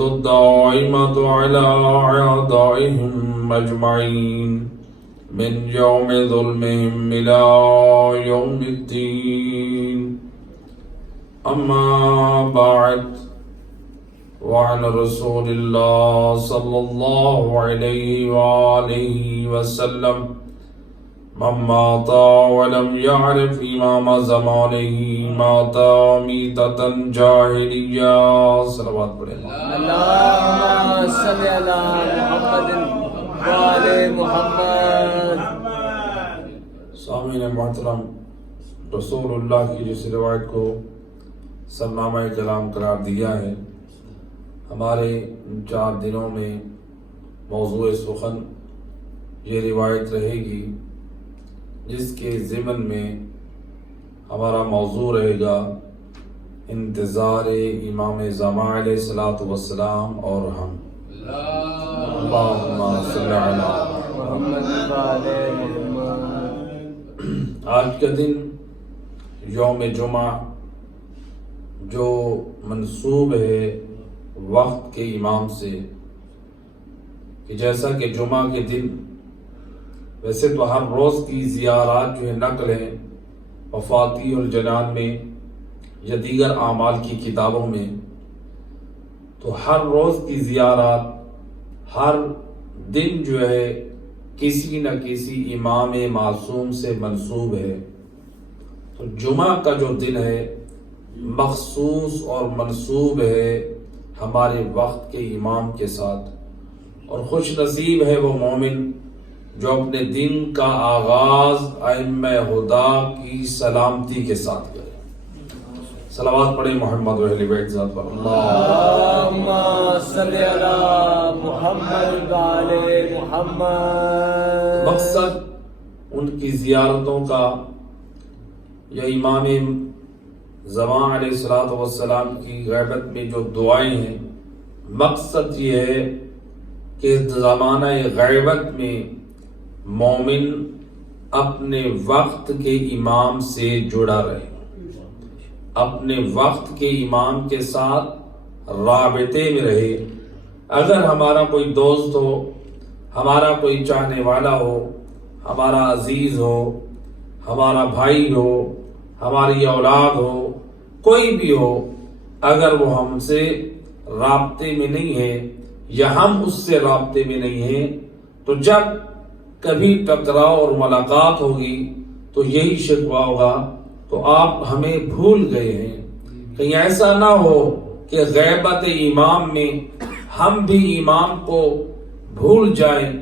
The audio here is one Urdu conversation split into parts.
الدائمة على أعدائهم أجمعين من يوم ظلمهم إلى يوم الدين. أما بعد، وعن رسول الله صلى الله عليه وآله وسلم من مات ولم يعرف إمام زمانه مات ميتة جاهلية. صلوات پڑھیں. اللهم صل على محمد وآل محمد. سامعین محترم، رسول اللہ کی جس روایت کو سرنامہ کلام قرار دیا ہے، ہمارے ان 4 دنوں میں موضوع سخن یہ روایت رہے گی جس کے ضمن میں ہمارا موضوع رہے گا انتظار امام زمان علیہ الصلوۃ والسلام اور ہم. اللہم صل علی محمد وآل محمد. آج کا دن یوم جمعہ جو منسوب ہے وقت کے امام سے، کہ جیسا کہ جمعہ کے دن ویسے تو ہر روز کی زیارات جو ہے نقل ہیں وفاتی الجنان میں یا دیگر اعمال کی کتابوں میں، تو ہر روز کی زیارات ہر دن جو ہے کسی نہ کسی امام معصوم سے منسوب ہے. تو جمعہ کا جو دن ہے مخصوص اور منسوب ہے ہمارے وقت کے امام کے ساتھ، اور خوش نصیب ہے وہ مومن جو اپنے دن کا آغاز ائمہ ہدا کی سلامتی کے ساتھ کرے. صلوات پڑھیں محمد و اہل بیت ذات پر. اللہم صل علی محمد وآل محمد. مقصد ان کی زیارتوں کا یا امام زمان علیہ الصلوۃ والسلام کی غیبت میں جو دعائیں ہیں، مقصد یہ ہے کہ زمانہ غیبت میں مومن اپنے وقت کے امام سے جڑا رہے، اپنے وقت کے امام کے ساتھ رابطے میں رہے. اگر ہمارا کوئی دوست ہو، ہمارا کوئی چاہنے والا ہو، ہمارا عزیز ہو، ہمارا بھائی ہو، ہماری اولاد ہو، کوئی بھی ہو، اگر وہ ہم سے رابطے میں نہیں ہے یا ہم اس سے رابطے میں نہیں ہیں، تو جب کبھی ٹکراؤ اور ملاقات ہوگی تو یہی شکوہ ہوگا تو آپ ہمیں بھول گئے ہیں. کہیں ایسا نہ ہو کہ غیبت امام میں ہم بھی امام کو بھول جائیں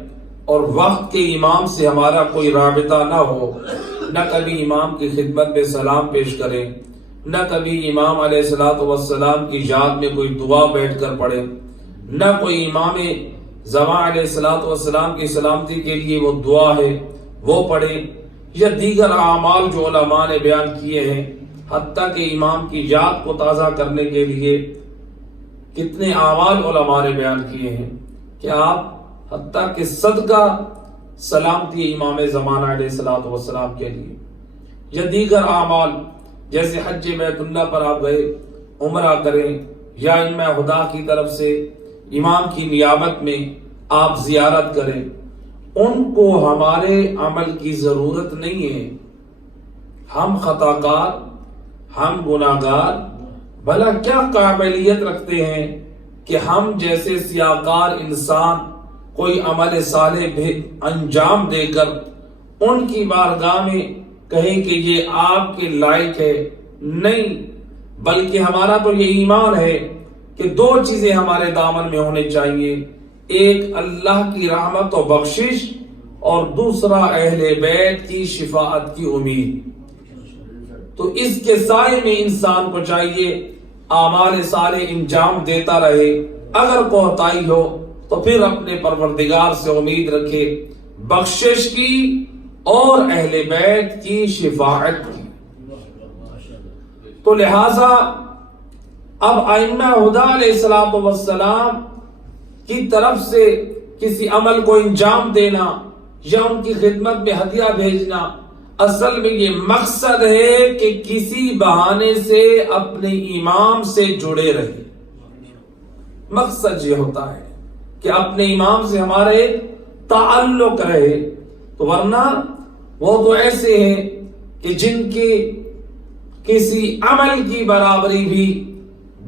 اور وقت کے امام سے ہمارا کوئی رابطہ نہ ہو، نہ کبھی امام کی خدمت میں سلام پیش کریں، نہ کبھی امام علیہ الصلوۃ والسلام کی یاد میں کوئی دعا بیٹھ کر پڑھیں، نہ کوئی امام زمان علیہ الصلوۃ والسلام کی سلامتی کے لیے وہ دعا ہے وہ پڑھیں، یا دیگر اعمال جو علماء نے بیان کیے ہیں. حتیٰ کہ امام کی یاد کو تازہ کرنے کے لیے کتنے اعمال علماء نے بیان کیے ہیں کہ آپ حتیٰ کہ صدقہ سلامتی امام زمانہ علیہ الصلوۃ والسلام کے لیے، یا دیگر اعمال جیسے حج بیت اللہ پر آپ گئے عمرہ کریں، یا ائمہ ہدا کی طرف سے امام کی نیابت میں آپ زیارت کریں. ان کو ہمارے عمل کی ضرورت نہیں ہے. ہم خطا کار، ہم گناہ گار، بھلا کیا قابلیت رکھتے ہیں کہ ہم جیسے سیاہکار انسان کوئی عمل صالح بھی انجام دے کر ان کی بارگاہ میں کہیں کہ یہ آپ کے لائق ہے؟ نہیں، بلکہ ہمارا تو یہ ایمان ہے کہ 2 چیزیں ہمارے دامن میں ہونے چاہیے، ایک اللہ کی رحمت و بخشش، اور دوسرا اہل بیت کی شفاعت کی امید. تو اس کے سائے میں انسان کو چاہیے اعمال صالح انجام دیتا رہے. اگر کوتاہی ہو تو پھر اپنے پروردگار سے امید رکھے بخشش کی اور اہل بیت کی شفاعت کی. تو لہذا اب ائمہ ہدا علیہ الصلوۃ والسلام کی طرف سے کسی عمل کو انجام دینا یا ان کی خدمت میں ہدیہ بھیجنا، اصل میں یہ مقصد ہے کہ کسی بہانے سے اپنے امام سے جڑے رہے. مقصد یہ ہوتا ہے کہ اپنے امام سے ہمارے تعلق رہے، تو ورنہ وہ تو ایسے ہیں کہ جن کے کسی عمل کی برابری بھی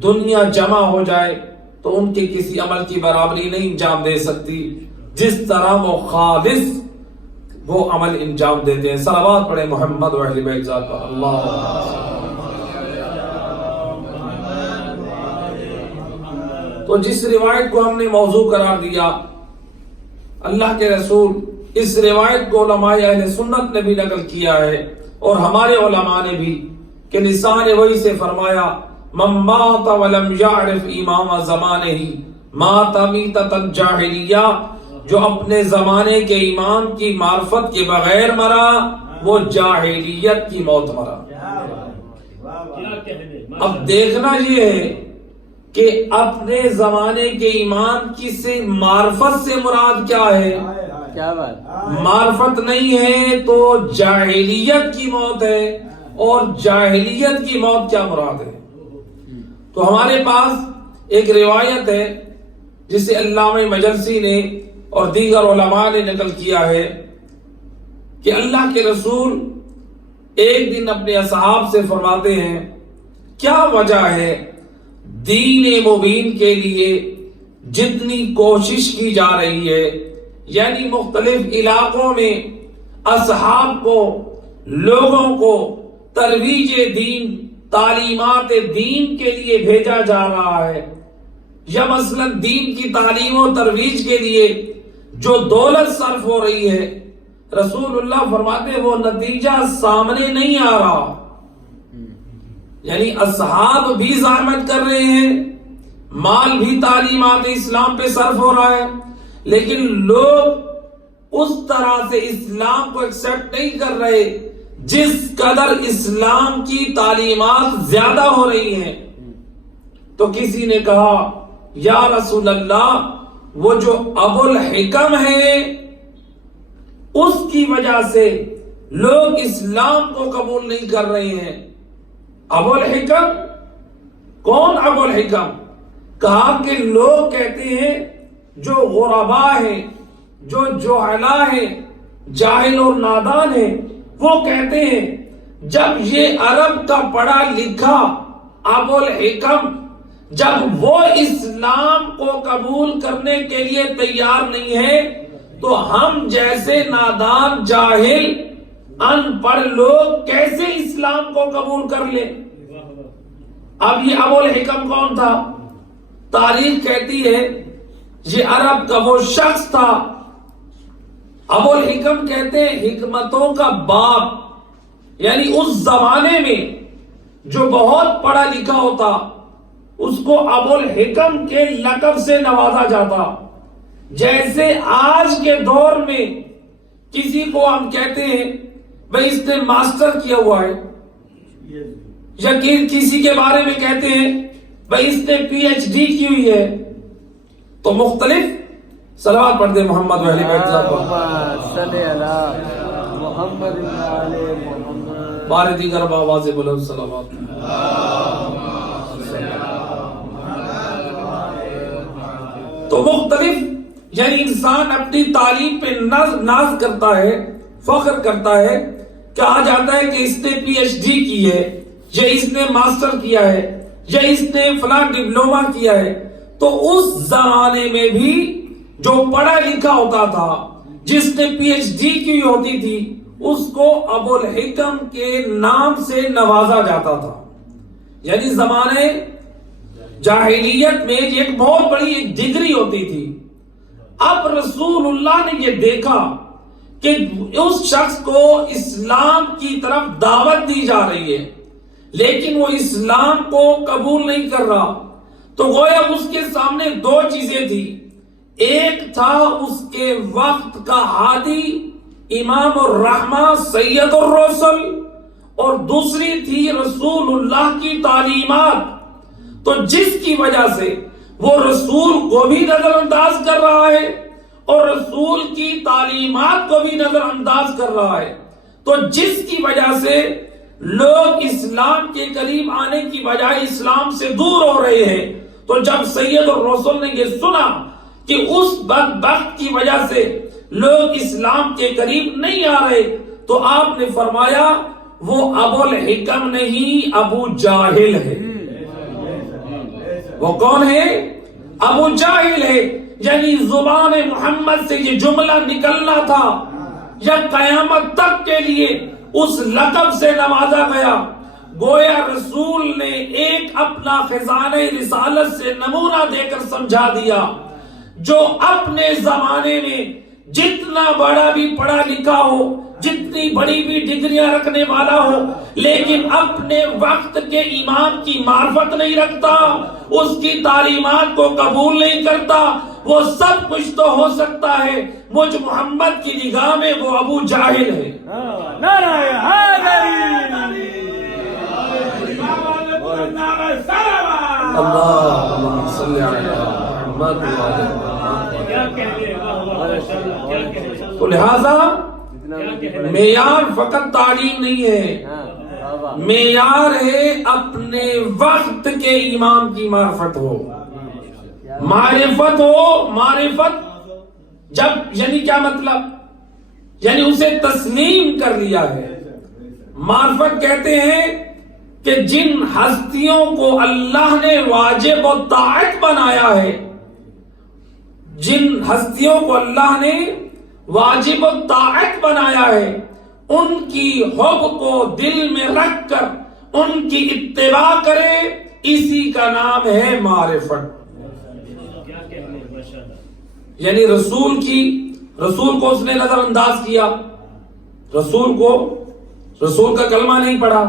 دنیا جمع ہو جائے تو ان کے کسی عمل کی برابری نہیں انجام دے سکتی جس طرح وہ خالص وہ عمل انجام دیتے ہیں۔ صلوات پڑھیں محمد و اہل بیت ذات پر۔ اللہ تو جس روایت کو ہم نے موضوع قرار دیا، اللہ کے رسول اس روایت کو علماء اہل سنت نے بھی نقل کیا ہے اور ہمارے علماء نے بھی، کہ لسان وحی سے فرمایا من مات ولم یعرف امام زمانہ مات میتۃ الجاہلیہ، جو اپنے زمانے کے امام کی معرفت کے بغیر مرا وہ جاہلیت کی موت مرا۔ اب دیکھنا یہ ہے کہ اپنے زمانے کے امام کی سے معرفت سے مراد کیا ہے؟ کیا بات؟ معرفت نہیں ہے تو جاہلیت کی موت ہے، اور جاہلیت کی موت کیا مراد ہے؟ تو ہمارے پاس ایک روایت ہے جسے علامہ مجلسی نے اور دیگر علماء نے نقل کیا ہے کہ اللہ کے رسول ایک دن اپنے اصحاب سے فرماتے ہیں کیا وجہ ہے دین مبین کے لیے جتنی کوشش کی جا رہی ہے، یعنی مختلف علاقوں میں اصحاب کو، لوگوں کو ترویج دین، تعلیمات دین کے لیے بھیجا جا رہا ہے، یا مثلا دین کی تعلیم و ترویج کے لیے جو دولت صرف ہو رہی ہے، رسول اللہ فرماتے ہیں وہ نتیجہ سامنے نہیں آ رہا، یعنی اصحاب بھی زحمت کر رہے ہیں، مال بھی تعلیمات اسلام پہ صرف ہو رہا ہے، لیکن لوگ اس طرح سے اسلام کو ایکسپٹ نہیں کر رہے جس قدر اسلام کی تعلیمات زیادہ ہو رہی ہیں۔ تو کسی نے کہا یا رسول اللہ وہ جو ابو الحکم ہے اس کی وجہ سے لوگ اسلام کو قبول نہیں کر رہے ہیں۔ ابو الحکم کون؟ ابو الحکم کہا کہ لوگ کہتے ہیں جو غربا ہیں، جو جہلا ہیں، جاہل اور نادان ہیں، وہ کہتے ہیں جب یہ عرب کا پڑھا لکھا ابو الحکم جب وہ اسلام کو قبول کرنے کے لیے تیار نہیں ہے تو ہم جیسے نادان، جاہل، ان پڑھ لوگ کیسے اسلام کو قبول کر لیں؟ اب یہ ابو الحکم کون تھا؟ تاریخ کہتی ہے یہ عرب کا وہ شخص تھا۔ ابو الحکم کہتے ہیں حکمتوں کا باپ، یعنی اس زمانے میں جو بہت پڑھا لکھا ہوتا اس کو ابو الحکم کے لقب سے نوازا جاتا۔ جیسے آج کے دور میں کسی کو ہم کہتے ہیں بھئی اس نے ماسٹر کیا ہوا ہے، یا کسی کے بارے میں کہتے ہیں بھئی اس نے پی ایچ ڈی کی ہوئی ہے، تو مختلف صلوات پڑھ دے محمد و اہل بیت ذات بارے دیگر بآواز بلند صلوات۔ تو مختلف، یعنی انسان اپنی تعلیم پہ ناز کرتا ہے، فخر کرتا ہے، کہا جاتا ہے کہ اس نے پی ایچ ڈی کی ہے، یا اس نے ماسٹر کیا ہے، یا اس نے فلاں ڈپلوما کیا ہے۔ تو اس زمانے میں بھی جو پڑھا لکھا ہوتا تھا، جس نے پی ایچ ڈی کی ہوتی تھی، اس کو ابو الحکم کے نام سے نوازا جاتا تھا۔ یعنی زمانے جاہلیت میں یہ ایک بہت بڑی ایک ڈگری ہوتی تھی۔ اب رسول اللہ نے یہ دیکھا کہ اس شخص کو اسلام کی طرف دعوت دی جا رہی ہے لیکن وہ اسلام کو قبول نہیں کر رہا، تو گویا اس کے سامنے دو چیزیں تھی۔ ایک تھا اس کے وقت کا ہادی امام الرحمہ سید الرسل، اور دوسری تھی رسول اللہ کی تعلیمات۔ تو جس کی وجہ سے وہ رسول کو بھی نظر انداز کر رہا ہے اور رسول کی تعلیمات کو بھی نظر انداز کر رہا ہے، تو جس کی وجہ سے لوگ اسلام کے قریب آنے کی بجائے اسلام سے دور ہو رہے ہیں، تو جب سید الرسل نے یہ سنا کہ اس بدبخت کی وجہ سے لوگ اسلام کے قریب نہیں آ رہے تو آپ نے فرمایا وہ ابو الحکم نہیں ابو جاہل ہے. وہ کون ہے؟ ابو جاہل ہے. یعنی زبان محمد سے یہ جملہ نکلنا تھا یا قیامت تک کے لیے اس لقب سے نوازا گیا. گویا رسول نے ایک اپنا خزانہ رسالت سے نمونہ دے کر سمجھا دیا. جو اپنے زمانے میں جتنا بڑا بھی پڑھا لکھا ہو، جتنی بڑی بھی ڈگریاں رکھنے والا ہو، لیکن اپنے وقت کے امام کی معرفت نہیں رکھتا، اس کی تعلیمات کو قبول نہیں کرتا، وہ سب کچھ تو ہو سکتا ہے، مجھ محمد کی نگاہ میں وہ ابو جاہل ہے. اللہم صلی علی محمد تو لہذا معیار فقط تعلیم نہیں ہے، معیار ہے اپنے وقت کے امام کی معرفت ہو، معرفت ہو. معرفت جب یعنی کیا مطلب؟ یعنی اسے تسلیم کر لیا ہے. معرفت کہتے ہیں کہ جن ہستیوں کو اللہ نے واجب و طاعت بنایا ہے، جن ہستیوں کو اللہ نے واجب و طاعت بنایا ہے، ان کی حب کو دل میں رکھ کر ان کی اتباع کرے، اسی کا نام ہے معرفت. یعنی رسول کو اس نے نظر انداز کیا، رسول کا کلمہ نہیں پڑھا.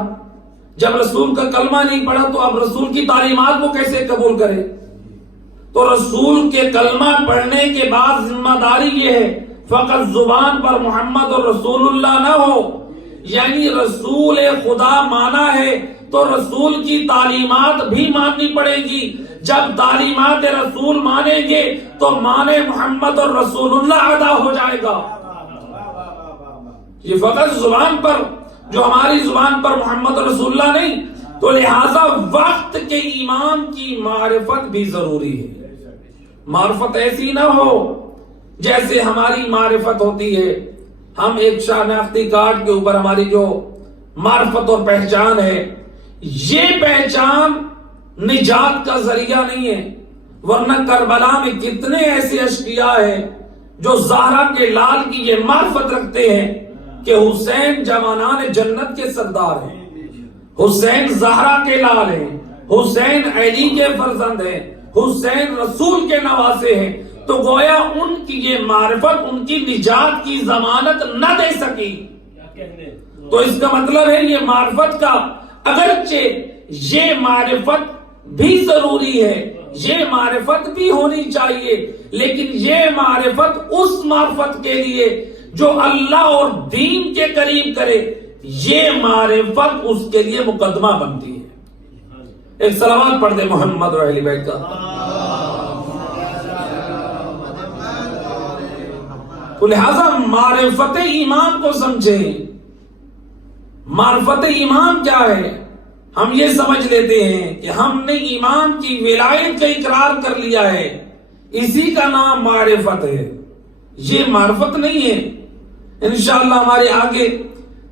جب رسول کا کلمہ نہیں پڑھا تو اب رسول کی تعلیمات کو کیسے قبول کرے؟ تو رسول کے کلمہ پڑھنے کے بعد ذمہ داری یہ ہے فقط زبان پر محمد اور رسول اللہ نہ ہو، یعنی رسول خدا مانا ہے تو رسول کی تعلیمات بھی ماننی پڑے گی. جب تعلیمات رسول مانیں گے تو مانے محمد اور رسول اللہ ادا ہو جائے گا. یہ فقط زبان پر، جو ہماری زبان پر محمد اور رسول اللہ نہیں. تو لہذا وقت کے امام کی معرفت بھی ضروری ہے. معرفت ایسی نہ ہو جیسے ہماری معرفت ہوتی ہے. ہم ایک شناختی کارڈ کے اوپر ہماری جو معرفت اور پہچان ہے، یہ پہچان نجات کا ذریعہ نہیں ہے. ورنہ کربلا میں کتنے ایسے اشقیاء ہیں جو زہرا کے لال کی یہ معرفت رکھتے ہیں کہ حسین جوانان جنت کے سردار ہیں، حسین زہرا کے لال ہیں، حسین علی کے فرزند ہیں، حسین رسول کے نواسے ہیں. تو گویا ان کی یہ معرفت ان کی نجات کی ضمانت نہ دے سکی. تو اس کا مطلب ہے یہ معرفت کا، اگرچہ یہ معرفت بھی ضروری ہے، یہ معرفت بھی ہونی چاہیے، لیکن یہ معرفت اس معرفت کے لیے جو اللہ اور دین کے قریب کرے، یہ معرفت اس کے لیے مقدمہ بنتی ہے. ایک صلوات پڑھ دے محمد اور اہل بیت کا. تو لہذا معرفت امام کو سمجھیں. معرفت امام کیا ہے؟ ہم یہ سمجھ لیتے ہیں کہ ہم نے امام کی ولایت کا اقرار کر لیا ہے، اسی کا نام معرفت ہے. یہ معرفت نہیں ہے. انشاءاللہ ہمارے آگے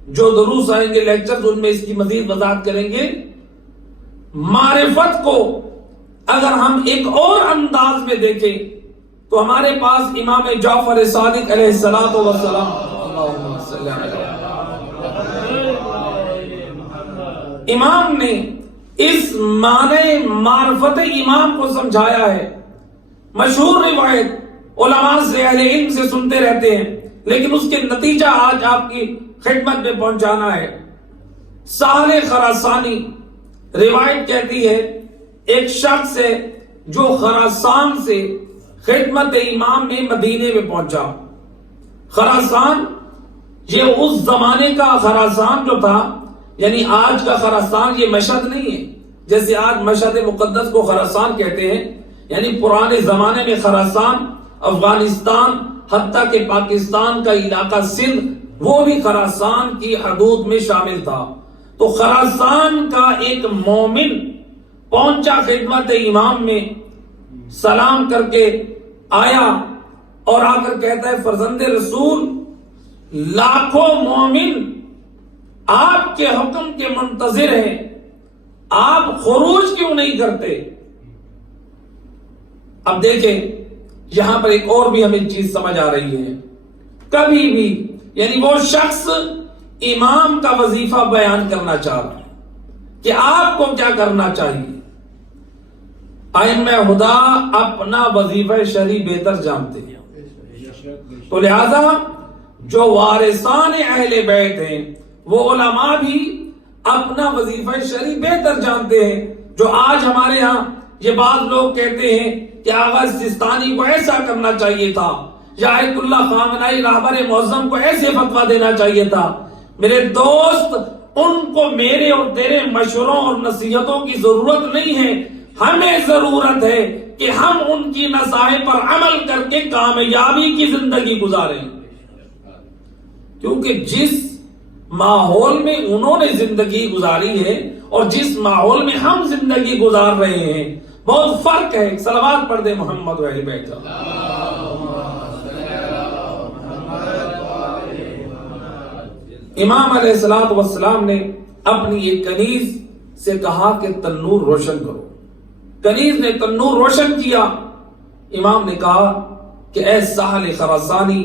جو دروس آئیں گے، لیکچرز، ان میں اس کی مزید وضاحت کریں گے. معرفت کو اگر ہم ایک اور انداز میں دیکھیں تو ہمارے پاس امام جعفر صادق علیہ الصلوۃ والسلام، اللہم صلی علی امام نے اس معنی معرفت امام کو سمجھایا ہے. مشہور روایت علماء سے، اہل علم سے سنتے رہتے ہیں، لیکن اس کے نتیجہ آج آپ کی خدمت میں پہنچانا ہے. سہل خراسانی روایت کہتی ہے ایک شخص ہے جو خراسان سے خدمت امام میں مدینے میں پہنچا. خراسان یہ اس زمانے کا خراسان جو تھا، یعنی آج کا خراسان یہ مشہد نہیں ہے. جیسے آج مشہد مقدس کو خراسان کہتے ہیں، یعنی پرانے زمانے میں خراسان افغانستان حتیٰ کہ پاکستان کا علاقہ سندھ وہ بھی خراسان کی حدود میں شامل تھا. تو خراسان کا ایک مومن پہنچا خدمت امام میں، سلام کر کے آیا اور آ کر کہتا ہے فرزند رسول لاکھوں مومن آپ کے حکم کے منتظر ہیں، آپ خروج کیوں نہیں کرتے؟ اب دیکھیں یہاں پر ایک اور بھی ہمیں چیز سمجھ آ رہی ہے، کبھی بھی یعنی وہ شخص امام کا وظیفہ بیان کرنا چاہ رہا ہے کہ آپ کو کیا کرنا چاہیے، ائمہ خدا اپنا وظیفہ شرعی بہتر جانتے ہیں، تو لہذا جو وارثان اہل بیت ہیں وہ علماء بھی اپنا وظیفہ شرعی بہتر جانتے ہیں۔ جو آج ہمارے ہاں یہ بعض لوگ کہتے ہیں کہ آغا سستانی کو ایسا کرنا چاہیے تھا یا آیت اللہ خامنائی رہبر معظم کو ایسے فتویٰ دینا چاہیے تھا، میرے دوست ان کو میرے اور تیرے مشوروں اور نصیحتوں کی ضرورت نہیں ہے، ہمیں ضرورت ہے کہ ہم ان کی نصائح پر عمل کر کے کامیابی کی زندگی گزاریں، کیونکہ جس ماحول میں انہوں نے زندگی گزاری ہے اور جس ماحول میں ہم زندگی گزار رہے ہیں بہت فرق ہے۔ صلوات پڑھ دے محمد و اہل بیت کا۔ امام علیہ السلام نے اپنی ایک کنیز سے کہا کہ تنور روشن کرو، کنیز نے تنور روشن کیا، امام نے کہا کہ اے سہل خراسانی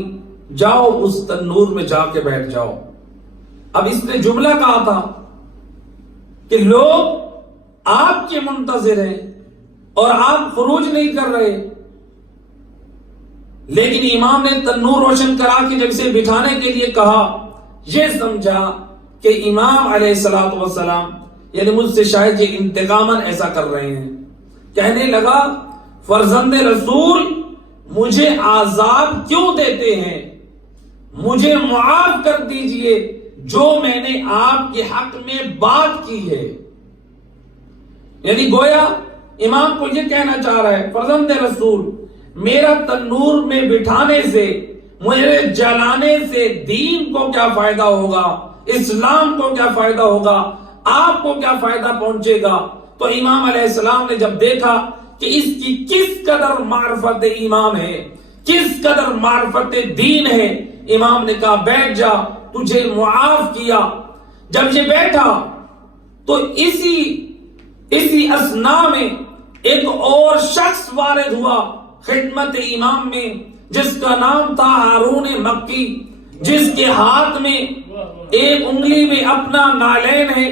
جاؤ اس تنور میں جا کے بیٹھ جاؤ۔ اب اس نے جملہ کہا تھا کہ لوگ آپ کے منتظر ہیں اور آپ خروج نہیں کر رہے، لیکن امام نے تنور روشن کرا کے جب اسے بٹھانے کے لیے کہا، یہ سمجھا کہ امام علیہ السلام یعنی مجھ سے شاید یہ انتقاماً ایسا کر رہے ہیں۔ کہنے لگا فرزند رسول مجھے عذاب کیوں دیتے ہیں، مجھے معاف کر دیجئے جو میں نے آپ کے حق میں بات کی ہے۔ یعنی گویا امام کو یہ کہنا چاہ رہا ہے فرزند رسول میرا تنور میں بٹھانے سے، میرے جلانے سے دین کو کیا فائدہ ہوگا، اسلام کو کیا فائدہ ہوگا، آپ کو کیا فائدہ پہنچے گا؟ تو امام علیہ السلام نے جب دیکھا کہ اس کی کس قدر معرفت ایمان ہے، کس قدر معرفت دین ہے، امام نے کہا بیٹھ جا، تجھے معاف کیا۔ جب یہ بیٹھا تو اسی اثنا میں ایک اور شخص وارد ہوا خدمت امام میں، جس کا نام تھا ہارون مکی، جس کے ہاتھ میں ایک انگلی میں اپنا نالین ہے،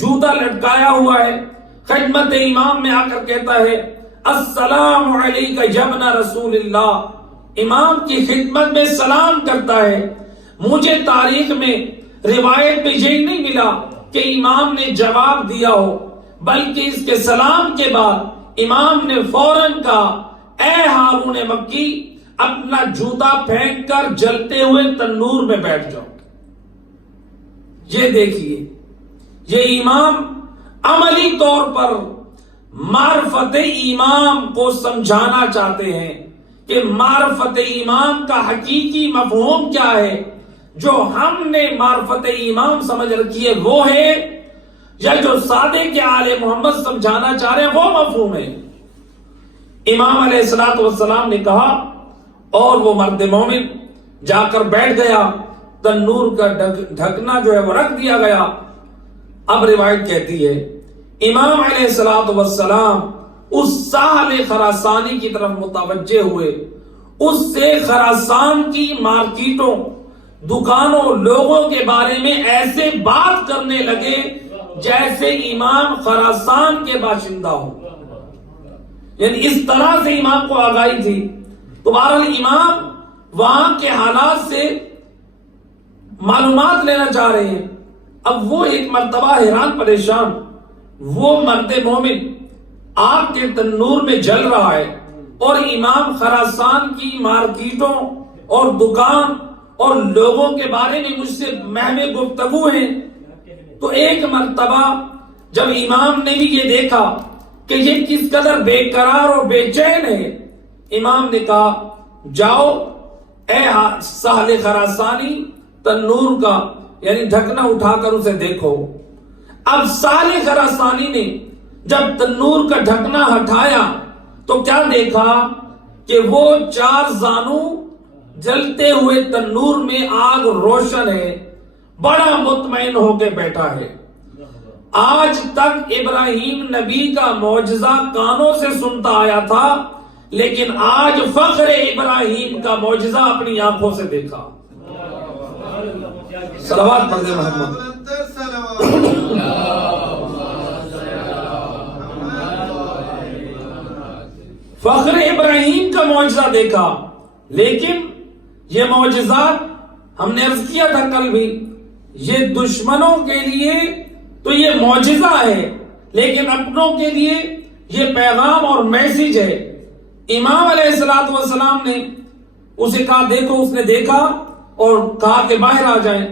جوتا لٹکایا ہوا ہے، خدمت امام میں آ کر کہتا ہے السلام علیکہ یابن رسول اللہ، امام کی خدمت میں سلام کرتا ہے۔ مجھے تاریخ میں روایت میں یہ نہیں ملا کہ امام نے جواب دیا ہو، بلکہ اس کے سلام کے بعد امام نے فوراً کہا اے ہارون مکی اپنا جوتا پھینک کر جلتے ہوئے تنور میں بیٹھ جاؤ۔ یہ دیکھیے یہ امام عملی طور پر معرفت امام کو سمجھانا چاہتے ہیں کہ معرفت امام کا حقیقی مفہوم کیا ہے۔ جو ہم نے معرفت امام سمجھ رکھی ہے وہ ہے، یا جو سادے کے آل محمد سمجھانا چاہ رہے ہیں وہ مفہوم ہے۔ امام علیہ السلام نے کہا اور وہ مرد مومن جا کر بیٹھ گیا، تنور کا ڈھکنا جو ہے وہ رکھ دیا گیا۔ اب روایت کہتی ہے امام علیہ السلام اس سہل خراسانی کی طرف متوجہ ہوئے، اس سے خراسان کی مارکیٹوں، دکانوں، لوگوں کے بارے میں ایسے بات کرنے لگے جیسے امام خراسان کے باشندہ ہو، یعنی اس طرح سے امام کو آگاہی تھی۔ تو بہرحال امام وہاں کے حالات سے معلومات لینا چاہ رہے ہیں۔ اب وہ ایک مرتبہ حیران پریشان، وہ مرد مومن آگ کے تنور میں جل رہا ہے اور امام خراسان کی مارکیٹوں اور دکان اور لوگوں کے بارے میں مجھ سے محو گفتگو ہیں۔ تو ایک مرتبہ جب امام نے بھی یہ دیکھا کہ یہ کس قدر بے قرار اور بے چین ہے، امام نے کہا جاؤ اے سہل خراسانی تنور کا یعنی ڈھکنا اٹھا کر اسے دیکھو۔ اب سہل خراسانی نے جب تنور کا ڈھکنا ہٹایا تو کیا دیکھا کہ وہ 4 زانو جلتے ہوئے تنور میں آگ روشن ہے، بڑا مطمئن ہو کے بیٹھا ہے۔ آج تک ابراہیم نبی کا معجزہ کانوں سے سنتا آیا تھا، لیکن آج فخر ابراہیم کا معجزہ اپنی آنکھوں سے دیکھا۔ صلوات پڑھ دے محمد۔ فخر ابراہیم کا معجزہ دیکھا، لیکن یہ معجزات ہم نے عرض کیا تھا کل بھی، یہ دشمنوں کے لیے تو یہ معجزہ ہے، لیکن اپنوں کے لیے یہ پیغام اور میسج ہے۔ امام علیہ السلام نے اسے کہا دیکھو، اس نے دیکھا اور کہا کہ باہر آ جائیں۔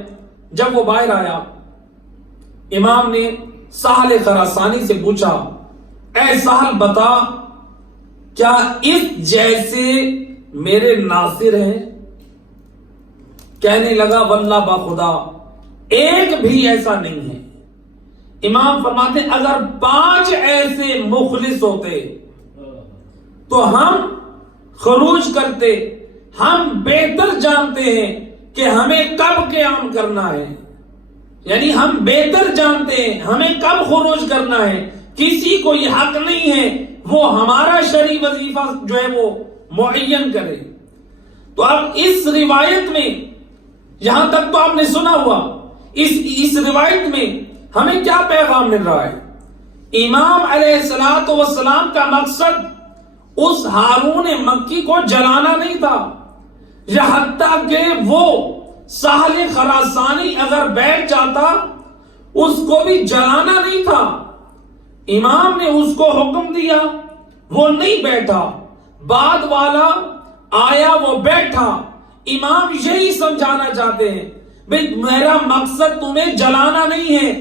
جب وہ باہر آیا، امام نے سہل خراسانی سے پوچھا، اے سہل بتا، کیا اس جیسے میرے ناصر ہیں؟ کہنے لگا واللہ بخدا ایک بھی ایسا نہیں ہے۔ امام فرماتے اگر 5 ایسے مخلص ہوتے تو ہم خروج کرتے، ہم بہتر جانتے ہیں کہ ہمیں کب قیام کرنا ہے، یعنی ہم بہتر جانتے ہیں ہمیں کب خروج کرنا ہے، کسی کو یہ حق نہیں ہے وہ ہمارا شرعی وظیفہ جو ہے وہ معین کرے۔ تو اب اس روایت میں، یہاں تک تو آپ نے سنا ہوا، اس روایت میں ہمیں کیا پیغام مل رہا ہے؟ امام علیہ السلام کا مقصد اس ہارون مکی کو جلانا نہیں تھا، حتیٰ کہ وہ سہل خراسانی اگر بیٹھ جاتا اس کو بھی جلانا نہیں تھا۔ امام نے اس کو حکم دیا، وہ نہیں بیٹھا، بعد والا آیا وہ بیٹھا۔ امام یہی سمجھانا چاہتے ہیں بھئی میرا مقصد تمہیں جلانا نہیں ہے،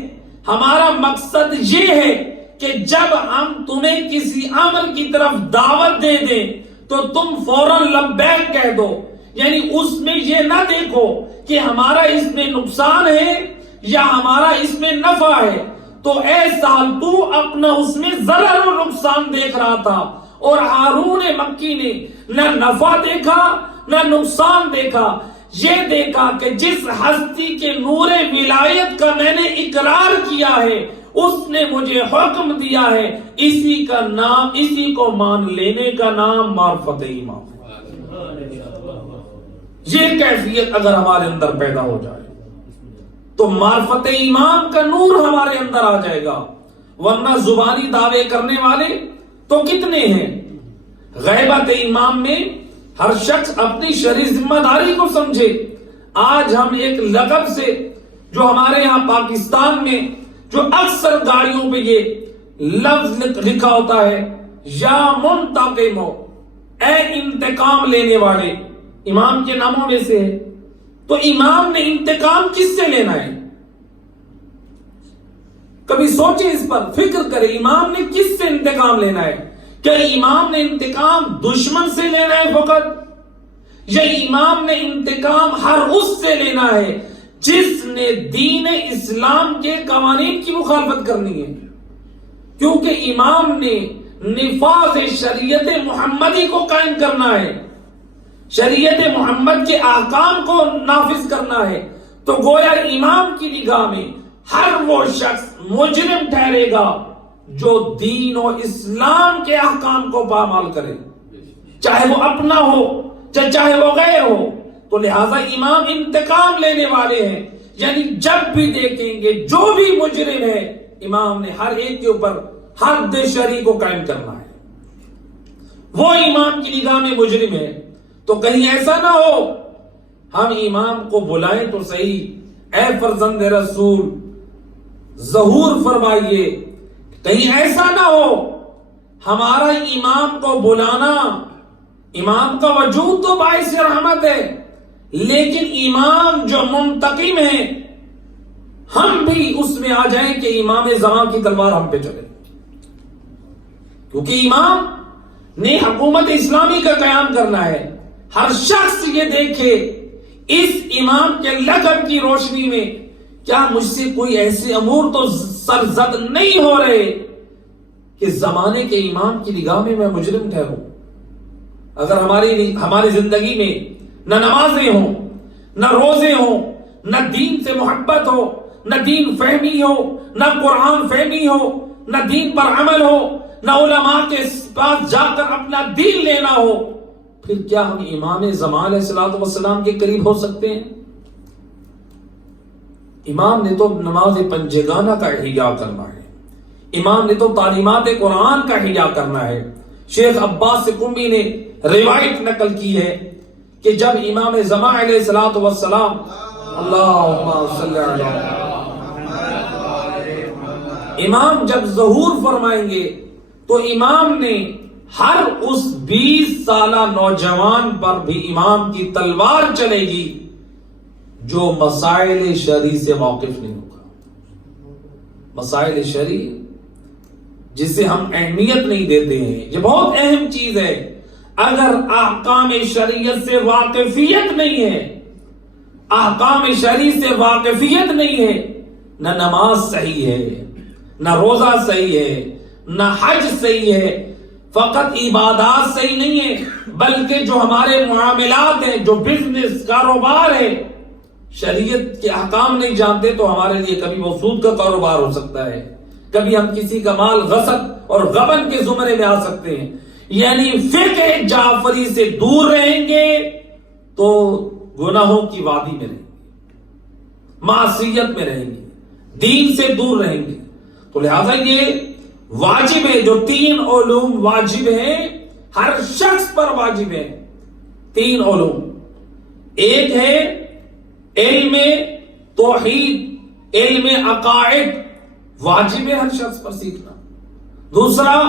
ہمارا مقصد یہ ہے کہ جب ہم تمہیں کسی عمل کی طرف دعوت دے دیں تو تم فوراً لبیک کہہ دو، یعنی اس میں یہ نہ دیکھو کہ ہمارا اس میں نقصان ہے یا ہمارا اس میں نفع ہے۔ تو اے سال تو اپنا اس میں ضرر و نقصان دیکھ رہا تھا، اور ہارون مکی نے نہ نفع دیکھا نہ نقصان دیکھا، یہ دیکھا کہ جس ہستی کے نور ولایت کا میں نے اقرار کیا ہے اس نے مجھے حکم دیا ہے، اسی کا نام، اسی کو مان لینے کا نام معرفت ایمان۔ یہ کیفیت اگر ہمارے اندر پیدا ہو جائے تو معرفت ایمان کا نور ہمارے اندر آ جائے گا، ورنہ زبانی دعوے کرنے والے تو کتنے ہیں۔ غیبت ایمان میں ہر شخص اپنی شرعی ذمہ داری کو سمجھے۔ آج ہم ایک لقب سے جو ہمارے یہاں پاکستان میں جو اکثر گاڑیوں پہ یہ لفظ لکھا ہوتا ہے، یا منتقم، اے انتقام لینے والے، امام کے ناموں میں سے ہے۔ تو امام نے انتقام کس سے لینا ہے؟ کبھی سوچیں اس پر، فکر کریں، امام نے کس سے انتقام لینا ہے؟ کیا امام نے انتقام دشمن سے لینا ہے فقط، یا امام نے انتقام ہر اس سے لینا ہے جس نے دین اسلام کے قوانین کی مخالفت کرنی ہے؟ کیونکہ امام نے نفاذ شریعت محمدی کو قائم کرنا ہے، شریعت محمد کے احکام کو نافذ کرنا ہے۔ تو گویا امام کی نگاہ میں ہر وہ شخص مجرم ٹھہرے گا جو دین و اسلام کے احکام کو پامال کرے، چاہے وہ اپنا ہو چاہے وہ غیر ہو۔ تو لہذا امام انتقام لینے والے ہیں، یعنی جب بھی دیکھیں گے جو بھی مجرم ہے، امام نے ہر ایک کے اوپر حد شرعی کو قائم کرنا ہے۔ وہ امام کی نگاہ میں مجرم ہے، تو کہیں ایسا نہ ہو ہم امام کو بلائیں تو صحیح، اے فرزند رسول ظہور فرمائیے، کہیں ایسا نہ ہو ہمارا امام کو بلانا، امام کا وجود تو باعث رحمت ہے، لیکن امام جو منتقم ہے ہم بھی اس میں آ جائیں کہ امام زمان کی تلوار ہم پہ چلے، کیونکہ امام نے حکومت اسلامی کا قیام کرنا ہے۔ ہر شخص یہ دیکھے اس امام کے لقب کی روشنی میں کیا مجھ سے کوئی ایسے امور تو سرزد نہیں ہو رہے کہ زمانے کے امام کی نگاہ میں مجرم ٹھہروں؟ اگر ہماری زندگی میں نہ نمازیں ہوں، نہ روزے ہوں، نہ دین سے محبت ہو، نہ دین فہمی ہو، نہ قرآن فہمی ہو، نہ دین پر عمل ہو، نہ علماء کے پاس جا کر اپنا دین لینا ہو، پھر کیا ہم امام زمان علیہ السلام کے قریب ہو سکتے ہیں؟ امام نے تو نماز پنجگانہ کا احیا کرنا ہے، امام نے تو تعلیمات قرآن کا احیا کرنا ہے۔ شیخ عباس قمی نے روایت نقل کی ہے کہ جب امام زمان علیہ السلام اللہم صلی علی امام جب ظہور فرمائیں گے تو امام نے ہر اس 20 سالہ نوجوان پر بھی امام کی تلوار چلے گی جو مسائل شرعی سے واقف نہیں ہوگا۔ مسائل شرعی جسے ہم اہمیت نہیں دیتے ہیں، یہ بہت اہم چیز ہے۔ اگر احکام شریعت سے واقفیت نہیں ہے، احکام شرعی سے واقفیت نہیں ہے، نہ نماز صحیح ہے، نہ روزہ صحیح ہے، نہ حج صحیح ہے، فقط عبادات صحیح نہیں ہے، بلکہ جو ہمارے معاملات ہیں، جو بزنس کاروبار ہے، شریعت کے احکام نہیں جانتے تو ہمارے لیے کبھی وہ سود کا کاروبار ہو سکتا ہے، کبھی ہم کسی کا مال غصب اور غبن کے زمرے میں آ سکتے ہیں۔ یعنی فقہ جعفری سے دور رہیں گے تو گناہوں کی وادی میں رہیں گے، معصیت میں رہیں گے، دین سے دور رہیں گے۔ تو لہذا یہ واجب ہے، جو 3 علوم واجب ہیں، ہر شخص پر واجب ہے۔ 3 علوم، ایک ہے علم توحید، علم عقائد، واجب ہے ہر شخص پر سیکھنا۔ دوسرا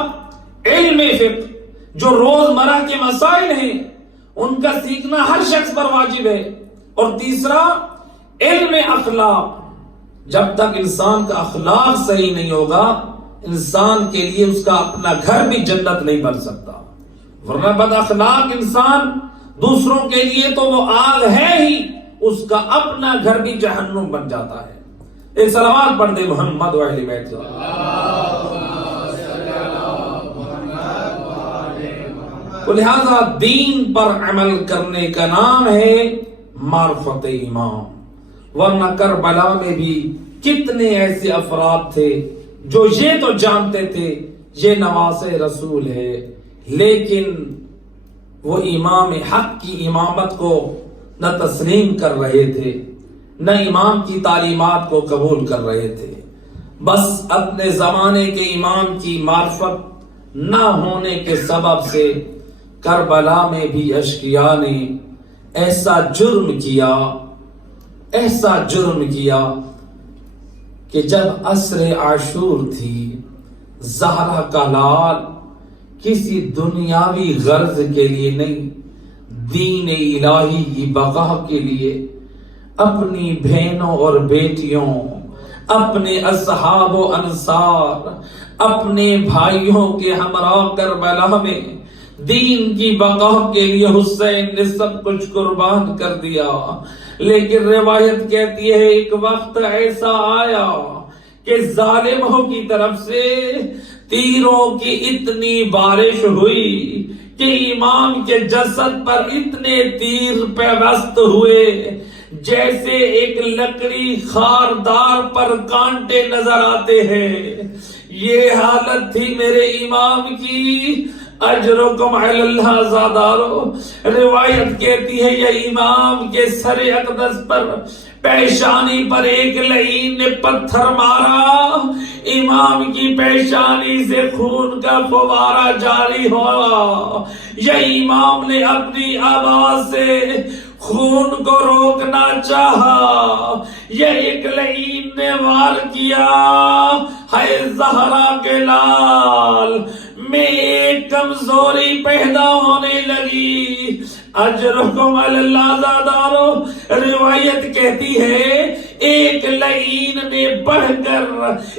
علم فقہ، جو روزمرہ کے مسائل ہیں ان کا سیکھنا ہر شخص پر واجب ہے۔ اور تیسرا علم اخلاق، جب تک انسان کا اخلاق صحیح نہیں ہوگا انسان کے لیے اس کا اپنا گھر بھی جنت نہیں بن سکتا، ورنہ بد اخلاق انسان دوسروں کے لیے تو وہ آگ ہے ہی، اس کا اپنا گھر بھی جہنم بن جاتا ہے۔ ایک صلوات پڑھ دے محمد و اہل بیت۔ لہذا دین پر عمل کرنے کا نام ہے معرفت امام۔ ورنہ کربلا میں بھی کتنے ایسے افراد تھے جو یہ تو جانتے تھے یہ نواز رسول ہے، لیکن وہ امام حق کی امامت کو نہ تسلیم کر رہے تھے، نہ امام کی تعلیمات کو قبول کر رہے تھے۔ بس اپنے زمانے کے امام کی معرفت نہ ہونے کے سبب سے کربلا میں بھی اشقیاء نے ایسا جرم کیا کہ جب عصر عاشور تھی، زہرا کا لال کسی دنیاوی غرض کے لیے نہیں، دین الہی کی بقا کے لیے اپنی بہنوں اور بیٹیوں، اپنے اصحاب و انصار، اپنے بھائیوں کے ہمراہ کربلا میں دین کی بقا کے لیے حسین نے سب کچھ قربان کر دیا۔ لیکن روایت کہتی ہے ایک وقت ایسا آیا کہ ظالموں کی طرف سے تیروں کی اتنی بارش ہوئی کہ امام کے جسد پر اتنے تیر پیوست ہوئے جیسے ایک لکڑی خاردار پر کانٹے نظر آتے ہیں۔ یہ حالت تھی میرے امام کی، اجرکم علی اللہ زادارو۔ روایت کہتی ہے یہ امام کے سر اقدس پر پیشانی پر ایک لعین نے پتھر مارا، امام کی پیشانی سے خون کا فوارہ جاری ہوا۔ یہ امام نے اپنی آواز سے خون کو روکنا چاہا، یہ ایک لعین نے وار کیا، ہے زہرا کے لال میں ایک کمزوری پیدا ہونے لگی۔ اجرکم علی اللہ زادارو۔ روایت کہتی ہے ایک لعین نے بڑھ کر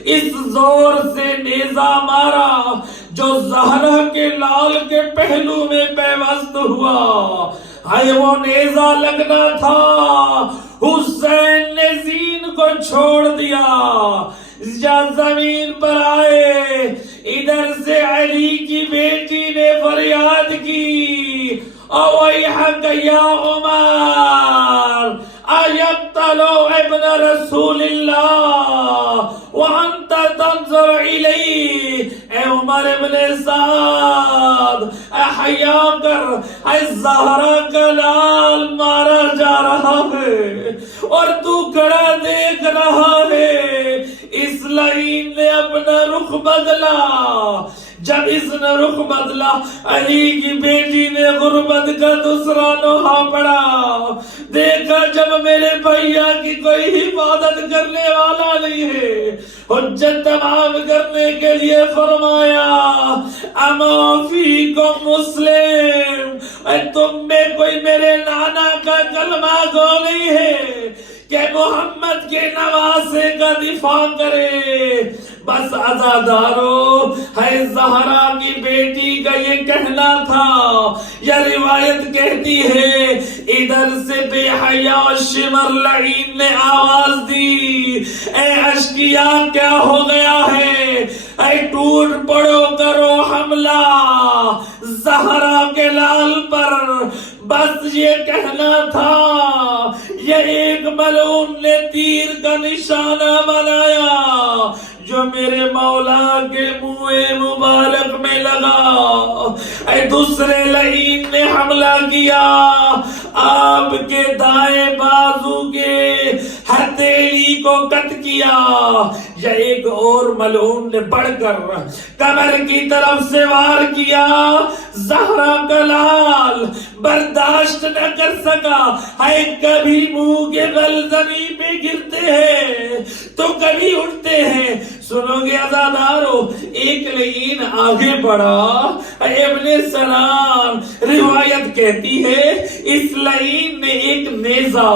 اس زور سے نیزہ مارا جو زہرا کے لال کے پہلو میں پیوست ہوا۔ ہائے وہ نیزہ لگنا تھا، حسین نے زین کو چھوڑ دیا، یا زمین پر آئے. ادھر سے علی کی بیٹی نے فریاد کی اویحک یا عمر ایقتل ابن رسول اللہ وانت تنظر الیہ. اے عمر ابن سعد احیا کر، اے زہرا کا لال مارا جا رہا ہے اور تو کھڑا دیکھ رہا ہے. اس لعین نے اپنا رخ بدلا. جب اس نے رخ بدلا علی کی بیٹی نے غربت کا دوسرا نوحہ پڑا. دیکھا جب میرے بھیا کی کوئی حفاظت کرنے والا نہیں ہے، حجت تمام کرنے کے لیے فرمایا اما فیکم مسلم، تم میں کوئی میرے نانا کا کلمہ گو نہیں ہے کہ محمد کے نواسے کا دفاع کرے. بس عزادارو، ہے زہرا کی بیٹی کا یہ کہنا تھا. یہ روایت کہتی ہے ادھر سے بے حیا شمر لعین نے آواز دی اے اشقیا کیا ہو گیا ہے؟ اے ٹوٹ پڑو کرو حملہ زہرا کے لال پر. بس یہ کہنا تھا. یہ ایک ملعون نے تیر کا نشانہ بنایا جو میرے مولا کے منہ مبارک میں لگا. اے دوسرے لعین نے حملہ کیا، آپ کے دائیں بازو کے ہتھیلی کو کٹ کیا. یا ایک اور ملعون نے بڑھ کر کمر کی طرف سے وار کیا. زہرا کا لال برداشت نہ کر سکا. ہے کبھی منہ کے بل زمین پہ گرتے ہیں تو کبھی اٹھتے ہیں. سنو گے عزادارو، ایک لعین آگے بڑھا. ابن سلام روایت کہتی ہے اس لعین نے ایک نیزہ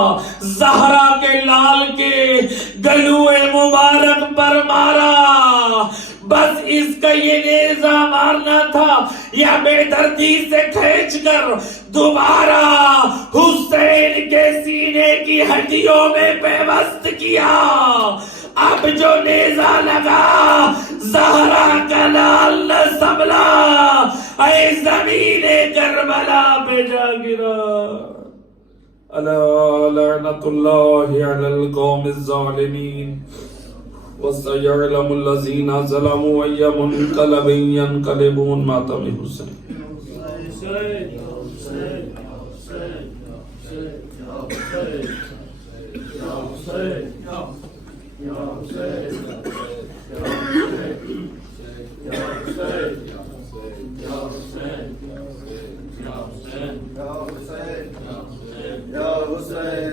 زہرا کے لال کے گلوئے مبارک پر مارا. بس اس کا یہ نیزہ مارنا تھا یا بے دردی سے کھینچ کر دوبارہ حسین کے سینے کی ہڈیوں میں پیوست کیا. اب جو نیزہ لگا زہرا کا لال نہ سنبھلا، اے زمین کربلا پہ جا گرا. الا لعنت اللہ علی القوم الظالمین وسيعلم الذين ظلموا أي منقلب ينقلبون. ماتم حسین. یا حسین